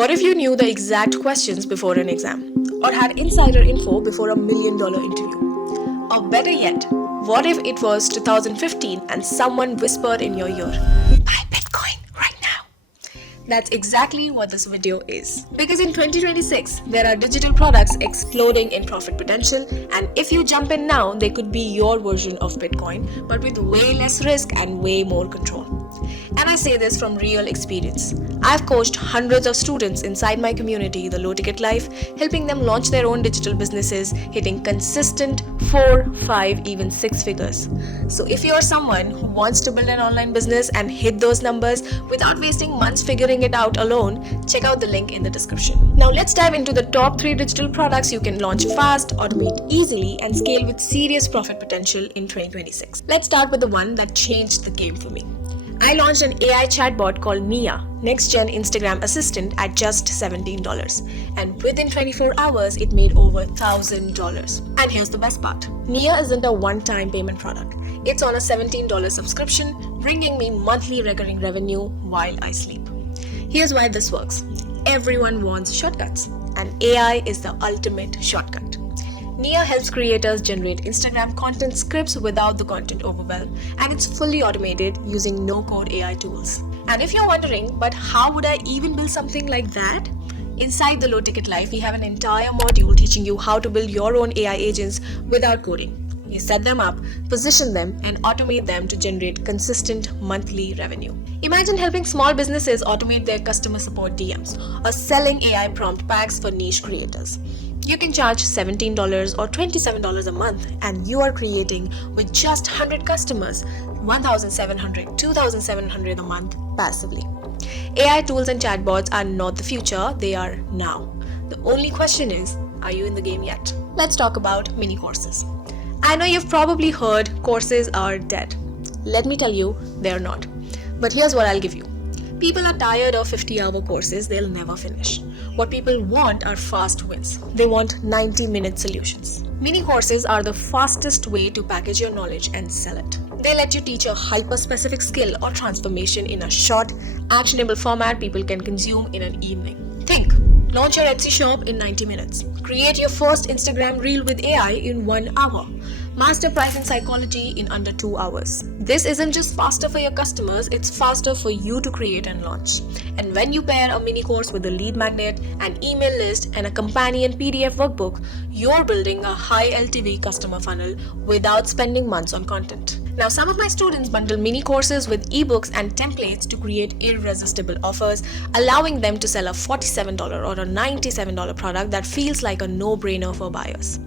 What if you knew the exact questions before an exam? Or had insider info before $1 million interview? Or better yet, what if it was 2015 and someone whispered in your ear, "Buy Bitcoin right now"? That's exactly what this video is. Because in 2026, there are digital products exploding in profit potential, and if you jump in now, they could be your version of Bitcoin, but with way less risk and way more control. And I say this from real experience. I've coached hundreds of students inside my community, the Low Ticket Life, helping them launch their own digital businesses, hitting consistent 4, 5, even 6 figures. So if you're someone who wants to build an online business and hit those numbers without wasting months figuring it out alone, check out the link in the description. Now let's dive into the top 3 digital products you can launch fast, automate easily, and scale with serious profit potential in 2026. Let's start with the one that changed the game for me. I launched an AI chatbot called Nia, next-gen Instagram assistant, at just $17. And within 24 hours, it made over $1,000. And here's the best part. Nia isn't a one-time payment product. It's on a $17 subscription, bringing me monthly recurring revenue while I sleep. Here's why this works. Everyone wants shortcuts, and AI is the ultimate shortcut. Nia helps creators generate Instagram content scripts without the content overwhelm, and it's fully automated using no-code AI tools. And if you're wondering, but how would I even build something like that? Inside the Low Ticket Life, we have an entire module teaching you how to build your own AI agents without coding. You set them up, position them, and automate them to generate consistent monthly revenue. Imagine helping small businesses automate their customer support DMs or selling AI prompt packs for niche creators. You can charge $17 or $27 a month, and you are creating with just 100 customers, $1,700, $2,700 a month passively. AI tools and chatbots are not the future, they are now. The only question is, are you in the game yet? Let's talk about mini courses. I know you've probably heard courses are dead. Let me tell you, they're not. But here's what I'll give you. People are tired of 50-hour courses they'll never finish. What people want are fast wins. They want 90-minute solutions. Mini courses are the fastest way to package your knowledge and sell it. They let you teach a hyper-specific skill or transformation in a short, actionable format people can consume in an evening. Think. Launch your Etsy shop in 90 minutes. Create your first Instagram reel with AI in 1 hour. Master pricing psychology in under 2 hours. This isn't just faster for your customers, it's faster for you to create and launch. And when you pair a mini course with a lead magnet, an email list, and a companion PDF workbook, you're building a high LTV customer funnel without spending months on content. Now, some of my students bundle mini courses with ebooks and templates to create irresistible offers, allowing them to sell a $47 or a $97 product that feels like a no-brainer for buyers.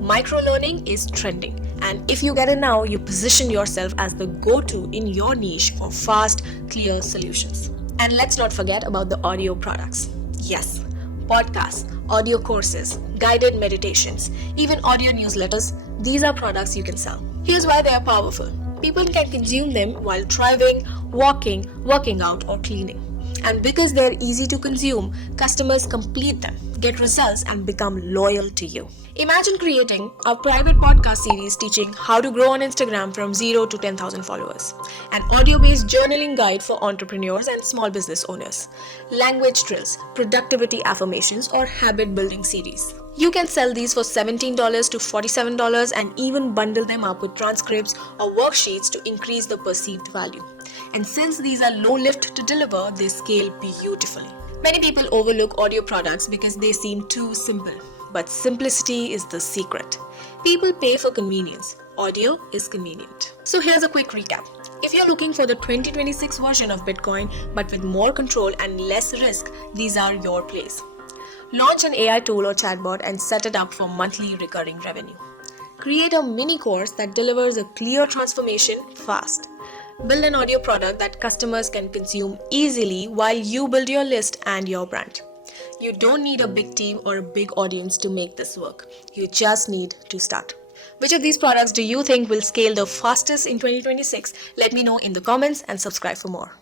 Micro-learning is trending, and if you get it now, you position yourself as the go-to in your niche for fast, clear solutions. And let's not forget about the audio products. Yes, podcasts, audio courses, guided meditations, even audio newsletters, these are products you can sell. Here's why they are powerful. People can consume them while driving, walking, working out, or cleaning. And because they're easy to consume, customers complete them, get results, and become loyal to you. Imagine creating a private podcast series teaching how to grow on Instagram from 0 to 10,000 followers, an audio-based journaling guide for entrepreneurs and small business owners, language drills, productivity affirmations, or habit-building series. You can sell these for $17 to $47 and even bundle them up with transcripts or worksheets to increase the perceived value. And since these are low lift to deliver, they scale beautifully. Many people overlook audio products because they seem too simple. But simplicity is the secret. People pay for convenience. Audio is convenient. So here's a quick recap. If you're looking for the 2026 version of Bitcoin, but with more control and less risk, these are your plays. Launch an AI tool or chatbot and set it up for monthly recurring revenue. Create a mini course that delivers a clear transformation fast. Build an audio product that customers can consume easily while you build your list and your brand. You don't need a big team or a big audience to make this work. You just need to start. Which of these products do you think will scale the fastest in 2026? Let me know in the comments and subscribe for more.